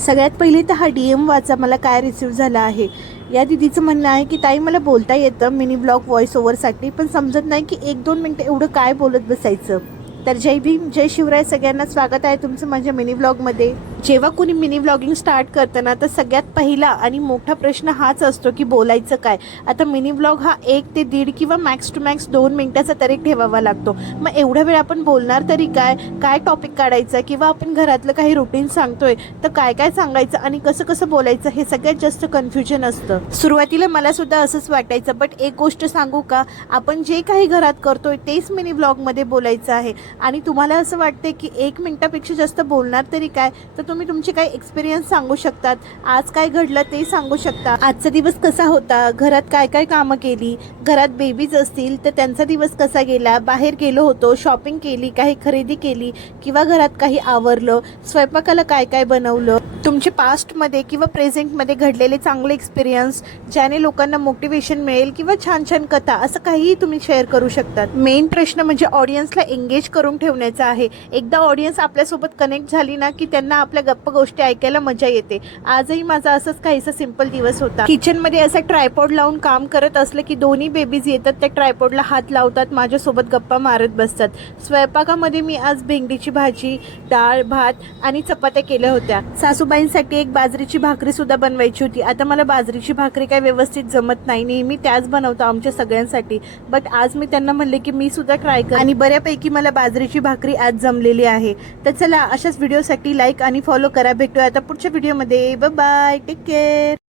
सगळ्यात पहिले तर हा DM वाचा, मला काय रिसीव्ह झाला आहे. या दीदीचं म्हणणं आहे की ताई मला बोलता येतं मिनी ब्लॉग व्हॉइस ओव्हरसाठी, पण समजत नाही की 1-2 मिनटं एवढं काय बोलत बसायचं. तर जय भीम, जय शिवराय, सगळ्यांना स्वागत आहे तुमचं माझ्या मिनी ब्लॉगमध्ये. जेव्हा कोणी मिनी ब्लॉगिंग स्टार्ट करतं ना, तर सगळ्यात पहिला आणि मोठा प्रश्न हाच असतो की बोलायचं काय. आता मिनी ब्लॉग हा 1 ते 1.5 किंवा मॅक्स टू मॅक्स 2 मिनटाचा तरी ठेवावा लागतो. मग एवढ्या वेळ आपण बोलणार तरी काय, काय टॉपिक काढायचा, किंवा आपण घरातलं काही रुटीन सांगतोय तर काय काय सांगायचं आणि कसं कसं बोलायचं, हे सगळ्यात जास्त कन्फ्युजन असतं. सुरुवातीला मला सुद्धा असंच वाटायचं, बट एक गोष्ट सांगू का, आपण जे काही घरात करतोय तेच मिनी ब्लॉगमध्ये बोलायचं आहे. आणि तुम्हाला असं वाटते की 1 मिनटापेक्षा जास्त बोलणार तरी काय, तर तुम्ही तुमचे काही एक्सपिरियन्स सांगू शकतात, आज काय घडलं ते सांगू शकता, आजचा दिवस कसा होता, घरात काय काय कामं केली, घरात बेबीज असतील तर त्यांचा दिवस कसा गेला, बाहेर गेलो होतो, शॉपिंग केली, काही खरेदी केली, किंवा घरात काही आवरलं, स्वयंपाकाला काय काय बनवलं, तुमचे पास्टमध्ये किंवा प्रेझेंटमध्ये घडलेले चांगले एक्सपिरियन्स, ज्याने लोकांना मोटिवेशन मिळेल, किंवा छान छान कथा, असं काहीही तुम्ही शेअर करू शकतात. मेन प्रश्न म्हणजे ऑडियन्सला एंगेज करून ठेवण्याचा आहे. एकदा ऑडियन्स आपल्यासोबत कनेक्ट झाली ना की त्यांना आपल्या गप्पा गोष्टी ऐकायला मजा येते. आजही माझा असंच काहीसा सिंपल दिवस होता. किचनमध्ये असा ट्रायपॉड लावून काम करत असलं की दोन्ही बेबीज येतात, त्या ट्रायपॉडला हात लावतात, माझ्यासोबत गप्पा मारत बसतात. स्वयंपाकामध्ये मी आज भेंडीची भाजी, डाळ, भात आणि चपात्या केल्या होत्या. सासूबाईंसाठी एक बाजरीची भाकरी सुद्धा बनवायची होती. आता मला बाजरीची भाकरी काय व्यवस्थित जमत नाही, नेहमी त्याच बनवतो आमच्या सगळ्यांसाठी, बट आज मी त्यांना म्हणले की मी सुद्धा ट्राय कर, आणि बऱ्यापैकी मला बाजरीची भाकरी आज जमलेली आहे. तर चला, अशाच व्हिडिओसाठी लाईक आणि फॉलो करा. भेटूया आता पुढच्या व्हिडिओमध्ये. Bye bye, take care.